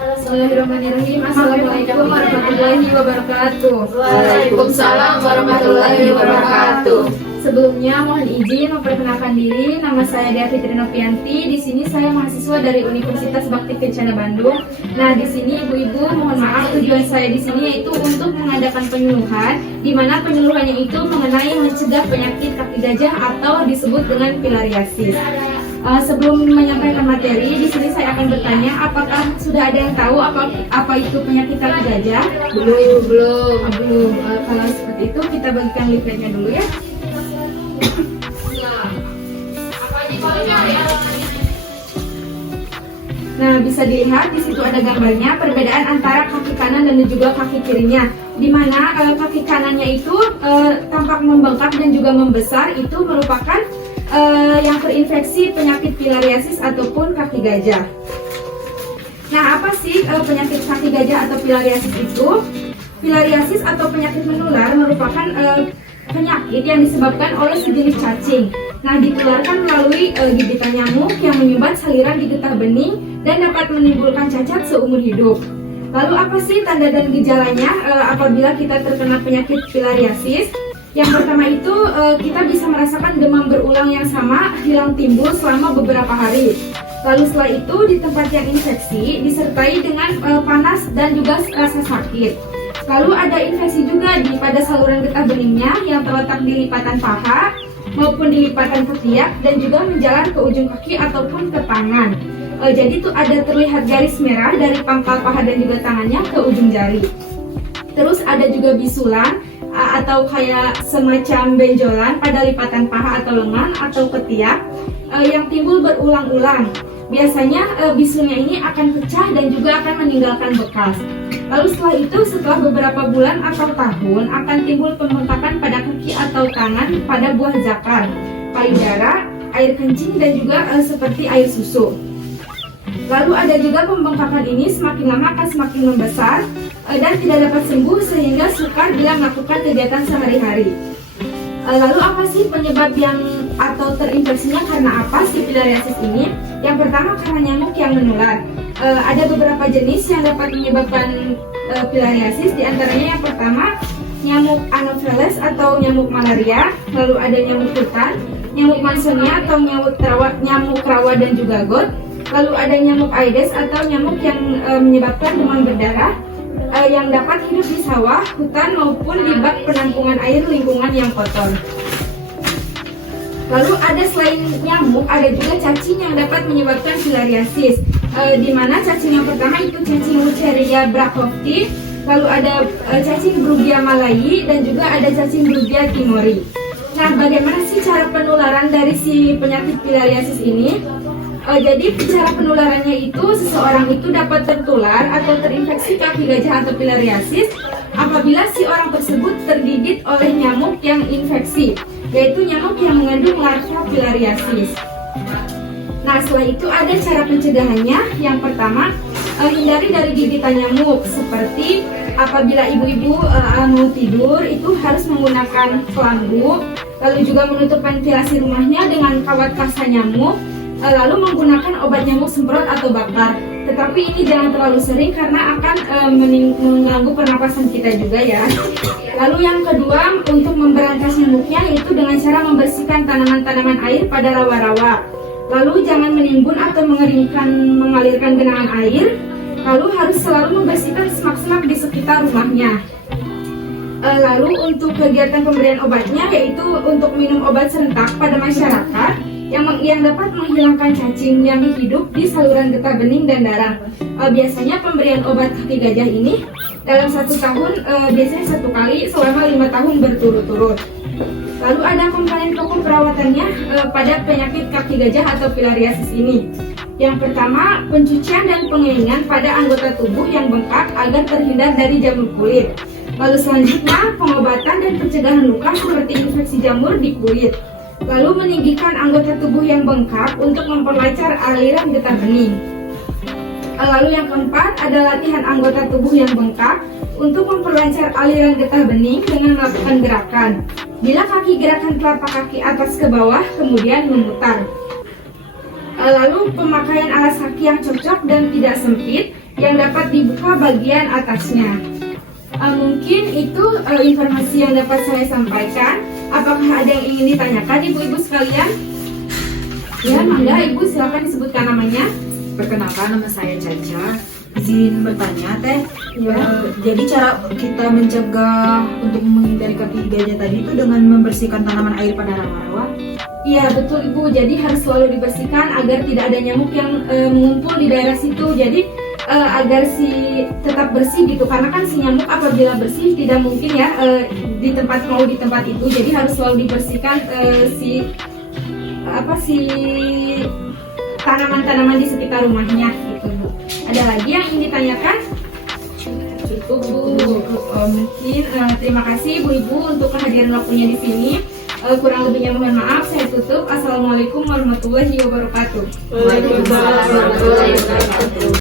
Bismillahirrahmanirrahim. Assalamualaikum warahmatullahi wabarakatuh. Waalaikumsalam warahmatullahi wabarakatuh. Sebelumnya mohon izin memperkenalkan diri. Nama saya Dea Fitri Novianti. Di sini saya mahasiswa dari Universitas Bakti Kencana Bandung. Nah, di sini ibu-ibu mohon maaf, tujuan saya di sini yaitu untuk mengadakan penyuluhan, di mana penyuluhannya itu mengenai mencegah penyakit kaki gajah atau disebut dengan filariasis. Sebelum menyampaikan materi, di sini saya akan bertanya, apakah sudah ada yang tahu apa itu penyakit kaki gajah? Belum. Kalau seperti itu kita bagikan leafletnya dulu ya. Nah, bisa dilihat di situ ada gambarnya perbedaan antara kaki kanan dan juga kaki kirinya. Di mana kaki kanannya itu tampak membengkak dan juga membesar, itu merupakan yang terinfeksi penyakit filariasis ataupun kaki gajah. Nah, apa sih penyakit kaki gajah atau filariasis itu? Filariasis atau penyakit menular merupakan penyakit yang disebabkan oleh sejenis cacing. Nah, ditularkan melalui gigitan nyamuk yang menyumbat saliran di getah bening dan dapat menimbulkan cacat seumur hidup. Lalu apa sih tanda dan gejalanya apabila kita terkena penyakit filariasis? Yang pertama itu kita bisa merasakan demam berulang yang sama hilang timbul selama beberapa hari. Lalu setelah itu di tempat yang infeksi disertai dengan panas dan juga rasa sakit. Lalu ada infeksi juga pada saluran getah beningnya yang terletak di lipatan paha maupun di lipatan ketiak dan juga menjalar ke ujung kaki ataupun ke tangan. Jadi itu ada terlihat garis merah dari pangkal paha dan juga tangannya ke ujung jari. Terus ada juga bisulan atau kayak semacam benjolan pada lipatan paha atau lengan atau ketiak yang timbul berulang-ulang. Biasanya bisulnya ini akan pecah dan juga akan meninggalkan bekas. Lalu setelah beberapa bulan atau tahun akan timbul pembengkakan pada kaki atau tangan pada buah zakar, payudara, air kencing dan juga seperti air susu. Lalu ada juga pembengkakan ini semakin lama akan semakin membesar dan tidak dapat sembuh sehingga sukar bila melakukan kegiatan sehari-hari. Lalu apa sih penyebab atau terinfeksinya karena apa si filariasis ini? Yang pertama karena nyamuk yang menular. Ada beberapa jenis yang dapat menyebabkan filariasis, diantaranya yang pertama nyamuk Anopheles atau nyamuk malaria, lalu ada nyamuk hutan, nyamuk Mansonia atau nyamuk rawa dan juga got, lalu ada nyamuk Aedes atau nyamuk yang menyebabkan demam berdarah yang dapat hidup di sawah, hutan maupun di bak penampungan air lingkungan yang kotor. Lalu ada selain nyamuk, ada juga cacing yang dapat menyebabkan filariasis. Di mana cacing yang pertama itu cacing Wuchereria brachovti, lalu ada cacing Brugia malayi dan juga ada cacing Brugia timori. Nah, bagaimana sih cara penularan dari si penyakit filariasis ini? Jadi cara penularannya itu seseorang itu dapat tertular atau terinfeksi kaki gajah atau filariasis apabila si orang tersebut tergigit oleh nyamuk yang infeksi, yaitu nyamuk yang mengandung larva filariasis. Nah, setelah itu ada cara pencegahannya. Yang pertama, hindari dari gigitan nyamuk, seperti apabila ibu-ibu mau tidur itu harus menggunakan kelambu, lalu juga menutup ventilasi rumahnya dengan kawat kasa nyamuk, lalu menggunakan obat nyamuk semprot atau bakar. Tetapi ini jangan terlalu sering karena akan mengganggu pernapasan kita juga ya. Lalu yang kedua, untuk memberantas nyamuknya yaitu dengan cara membersihkan tanaman-tanaman air pada rawa-rawa. Lalu jangan menimbun atau mengalirkan genangan air. Lalu harus selalu membersihkan semak-semak di sekitar rumahnya. Lalu untuk kegiatan pemberian obatnya yaitu untuk minum obat serentak pada masyarakat yang dapat menghilangkan cacing yang hidup di saluran getah bening dan darah. Biasanya pemberian obat kaki gajah ini dalam 1 tahun biasanya 1 kali selama 5 tahun berturut-turut. Lalu ada komponen pokok perawatannya pada penyakit kaki gajah atau filariasis ini. Yang pertama, pencucian dan pengeringan pada anggota tubuh yang bengkak agar terhindar dari jamur kulit. Lalu selanjutnya, pengobatan dan pencegahan luka seperti infeksi jamur di kulit. Lalu meninggikan anggota tubuh yang bengkak untuk memperlancar aliran getah bening. Lalu yang keempat ada latihan anggota tubuh yang bengkak untuk memperlancar aliran getah bening dengan melakukan gerakan. Bila kaki gerakan telapak kaki atas ke bawah, kemudian memutar. Lalu pemakaian alas kaki yang cocok dan tidak sempit yang dapat dibuka bagian atasnya. Mungkin itu informasi yang dapat saya sampaikan. Apakah ada yang ingin ditanyakan ibu-ibu sekalian? Ya, mangga ibu silakan disebutkan namanya. Perkenalkan, nama saya Caca. Izin bertanya teh, Ya. jadi cara kita mencegah untuk menghindari kaki gajah tadi itu dengan membersihkan tanaman air pada rawa-rawa? Iya betul ibu, jadi harus selalu dibersihkan agar tidak ada nyamuk yang mengumpul di daerah situ. Jadi agar tetap bersih gitu, karena kan si nyamuk apabila bersih tidak mungkin ya di tempat itu. Jadi harus selalu dibersihkan si tanaman-tanaman di sekitar rumahnya gitu Bu. Ada lagi yang ingin ditanyakan? Cukup Bu. Mungkin terima kasih ibu-ibu untuk kehadiran waktunya di sini. Kurang lebihnya mohon maaf, saya tutup. Assalamualaikum warahmatullahi wabarakatuh. Waalaikumsalam warahmatullahi wabarakatuh.